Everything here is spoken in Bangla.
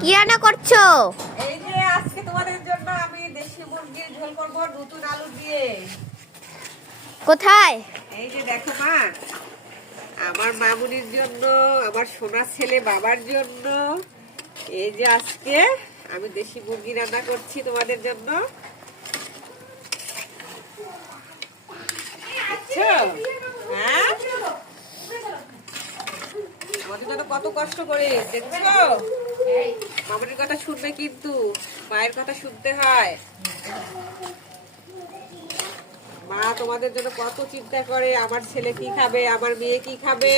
কি রান্না করছো? এই যে আজকে তোমাদের জন্য আমি দেশি মুরগির ঝোল করব নতুন আলু দিয়ে। কোথায়? এই যে দেখো মা, আমার মামুনির জন্য, আমার সোনা ছেলে বাবার জন্য এই যে আজকে আমি দেশি মুরগি রান্না করছি তোমাদের জন্য। হ্যাঁ, আমাদের জন্য কত কষ্ট করে দেখছো। মামুনির কথা শুনবে কিন্তু মায়ের কথা শুনতে হয়। মা তোমাদের জন্য কত চিন্তা করে, আমার ছেলে কি খাবে, আমার মেয়ে কি খাবে।